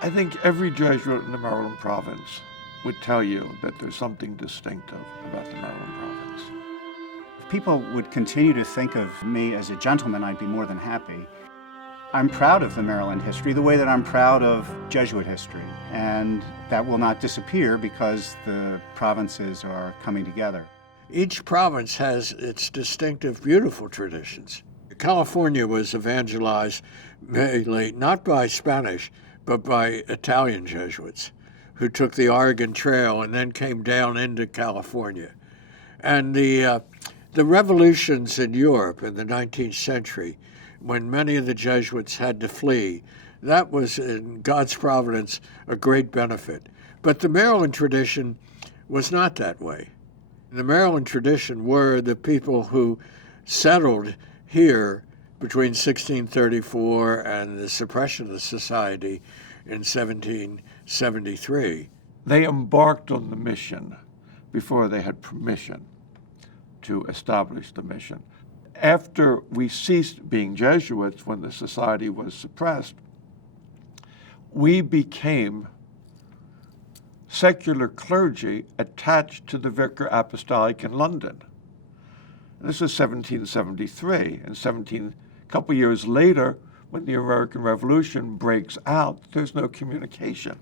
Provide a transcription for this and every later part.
I think every Jesuit in the Maryland province would tell you that there's something distinctive about the Maryland province. If people would continue to think of me as a gentleman, I'd be more than happy. I'm proud of the Maryland history the way that I'm proud of Jesuit history, and that will not disappear because the provinces are coming together. Each province has its distinctive, beautiful traditions. California was evangelized very late, not by Spanish, but by Italian Jesuits who took the Oregon Trail and then came down into California. And the revolutions in Europe in the 19th century, when many of the Jesuits had to flee, that was, in God's providence, a great benefit. But the Maryland tradition was not that way. The Maryland tradition were the people who settled here between 1634 and the suppression of the society in 1773. They embarked on the mission before they had permission to establish the mission. After we ceased being Jesuits, when the society was suppressed, we became secular clergy attached to the Vicar Apostolic in London. And this is 1773. And a couple years later, when the American Revolution breaks out, there's no communication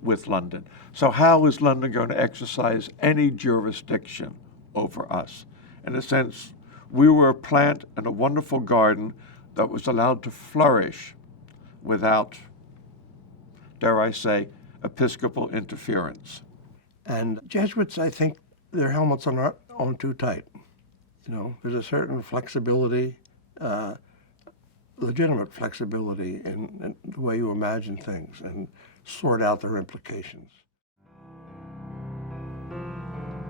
with London. So how is London going to exercise any jurisdiction over us? In a sense, we were a plant in a wonderful garden that was allowed to flourish without, dare I say, Episcopal interference. And Jesuits, I think their helmets are not on too tight. You know, there's a certain flexibility, legitimate flexibility in the way you imagine things and sort out their implications.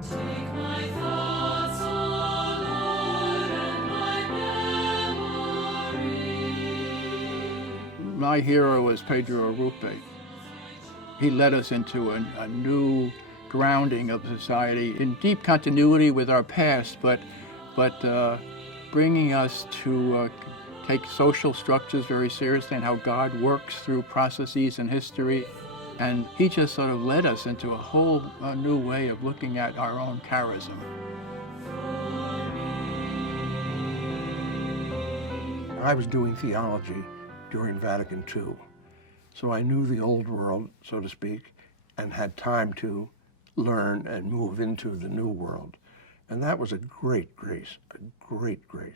Take my thoughts, O Lord, and my memory. My hero was Pedro Arrupe. He led us into a new grounding of society in deep continuity with our past, but bringing us to take social structures very seriously and how God works through processes in history. And he just sort of led us into a whole new way of looking at our own charism. I was doing theology during Vatican II, so I knew the old world, so to speak, and had time to learn and move into the new world. And that was a great grace, a great grace.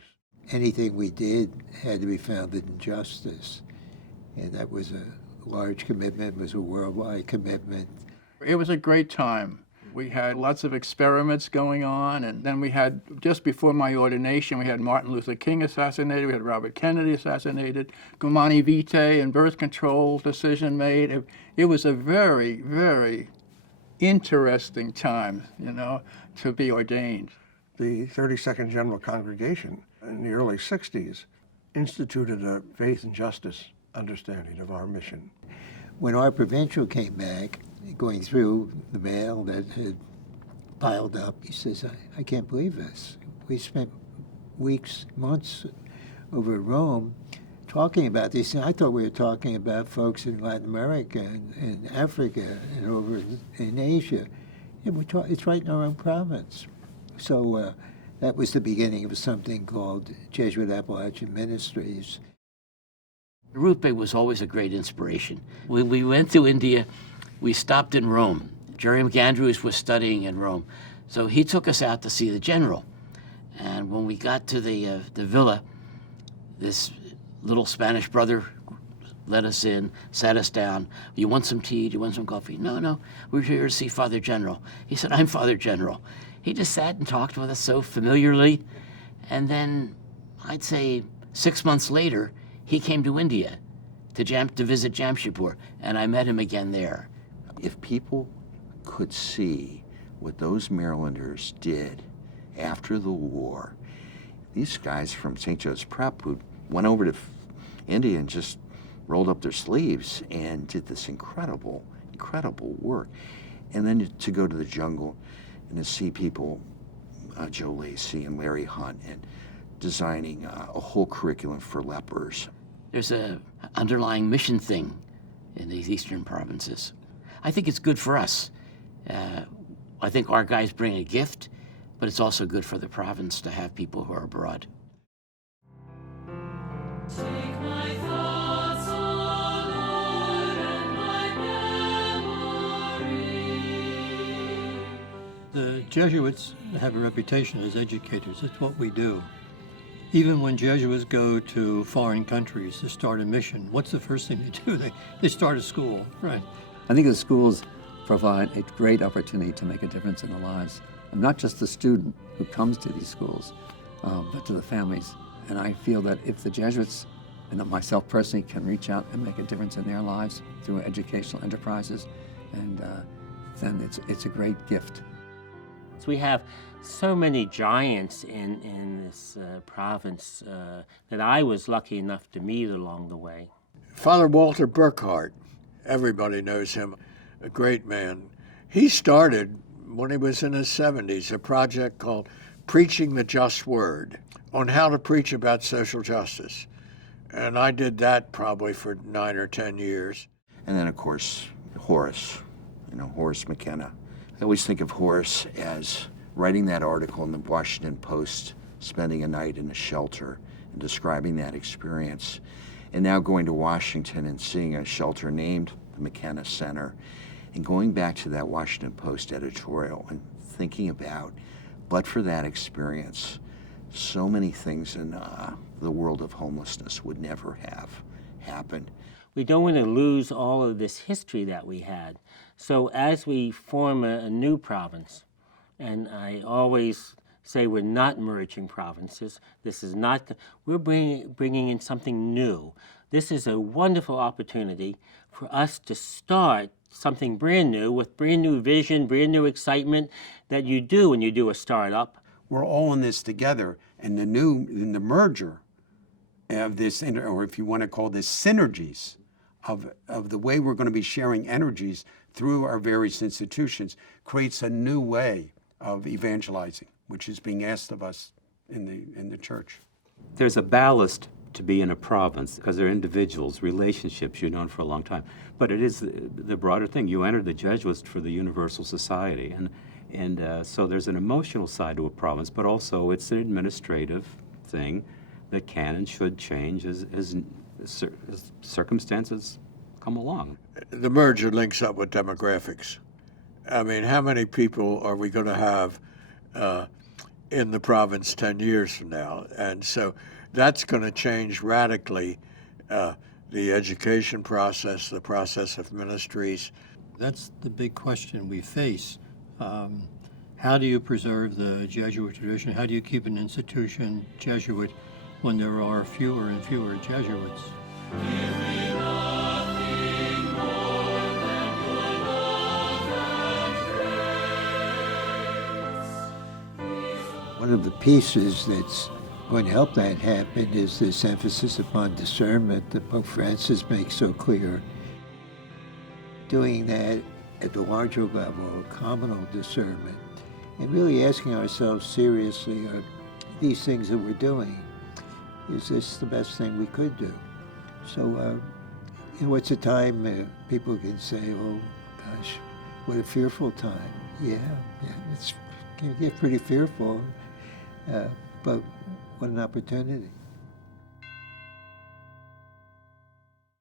Anything we did had to be founded in justice, and that was a large commitment, was a worldwide commitment. It was a great time. We had lots of experiments going on, and then we had, just before my ordination, we had Martin Luther King assassinated, we had Robert Kennedy assassinated, Humanae Vitae and birth control decision made. It was a very, very interesting time, you know, to be ordained. The 32nd General Congregation in the early 60s instituted a faith and justice understanding of our mission. When our provincial came back, going through the mail that had piled up, he says, I can't believe this. We spent weeks, months over in Rome talking about these things. I thought we were talking about folks in Latin America and Africa and over in Asia. Yeah, it's right in our own province. So that was the beginning of something called Jesuit Appalachian Ministries. Arrupe was always a great inspiration. When we went to India, we stopped in Rome. Jerry McAndrews was studying in Rome. So he took us out to see the general. And when we got to the villa, this little Spanish brother let us in, sat us down. You want some tea? Do you want some coffee? No, we're here to see Father General. He said, I'm Father General. He just sat and talked with us so familiarly. And then I'd say 6 months later, he came to India to visit Jamshedpur, and I met him again there. If people could see what those Marylanders did after the war, these guys from St. Joe's Prep who went over to India and just rolled up their sleeves and did this incredible work. And then to go to the jungle and to see people, Joe Lacey and Larry Hunt, and designing a whole curriculum for lepers. There's a underlying mission thing in these eastern provinces. I think it's good for us. I think our guys bring a gift, but it's also good for the province to have people who are abroad. Take my thoughts, O Lord, and my memory. The Jesuits have a reputation as educators. It's what we do. Even when Jesuits go to foreign countries to start a mission, what's the first thing they do? They start a school, right? I think the schools provide a great opportunity to make a difference in the lives of not just the student who comes to these schools, but to the families. And I feel that if the Jesuits, and myself personally, can reach out and make a difference in their lives through educational enterprises, and then it's a great gift. So we have so many giants in this province that I was lucky enough to meet along the way. Father Walter Burkhardt, everybody knows him, a great man. He started, when he was in his 70s, a project called Preaching the Just Word, on how to preach about social justice. And I did that probably for 9 or 10 years. And then, of course, Horace, Horace McKenna. I always think of Horace as writing that article in the Washington Post, spending a night in a shelter and describing that experience, and now going to Washington and seeing a shelter named the McKenna Center, and going back to that Washington Post editorial and thinking about, but for that experience, so many things in the world of homelessness would never have happened. We don't want to lose all of this history that we had. So as we form a new province, and I always say we're not merging provinces, this is not, we're bringing in something new. This is a wonderful opportunity for us to start something brand new with brand new vision, brand new excitement that you do when you do a startup. We're all in this together, and the merger of this, or if you want to call this synergies, of the way we're going to be sharing energies through our various institutions creates a new way of evangelizing, which is being asked of us in the church. There's a ballast to be in a province because they're individuals, relationships you've known for a long time. But it is the broader thing. You enter the Jesuits for the universal society, and so there's an emotional side to a province, but also it's an administrative thing that can and should change as circumstances come along. The merger links up with demographics. I mean, how many people are we going to have in the province 10 years from now? And so that's going to change radically the education process, the process of ministries. That's the big question we face. How do you preserve the Jesuit tradition? How do you keep an institution Jesuit when there are fewer and fewer Jesuits? One of the pieces that's going to help that happen is this emphasis upon discernment that Pope Francis makes so clear. Doing that at the larger level, communal discernment, and really asking ourselves seriously, are these things that we're doing, is this the best thing we could do? So, it's a time people can say, oh gosh, what a fearful time. Yeah, it can get pretty fearful, but what an opportunity.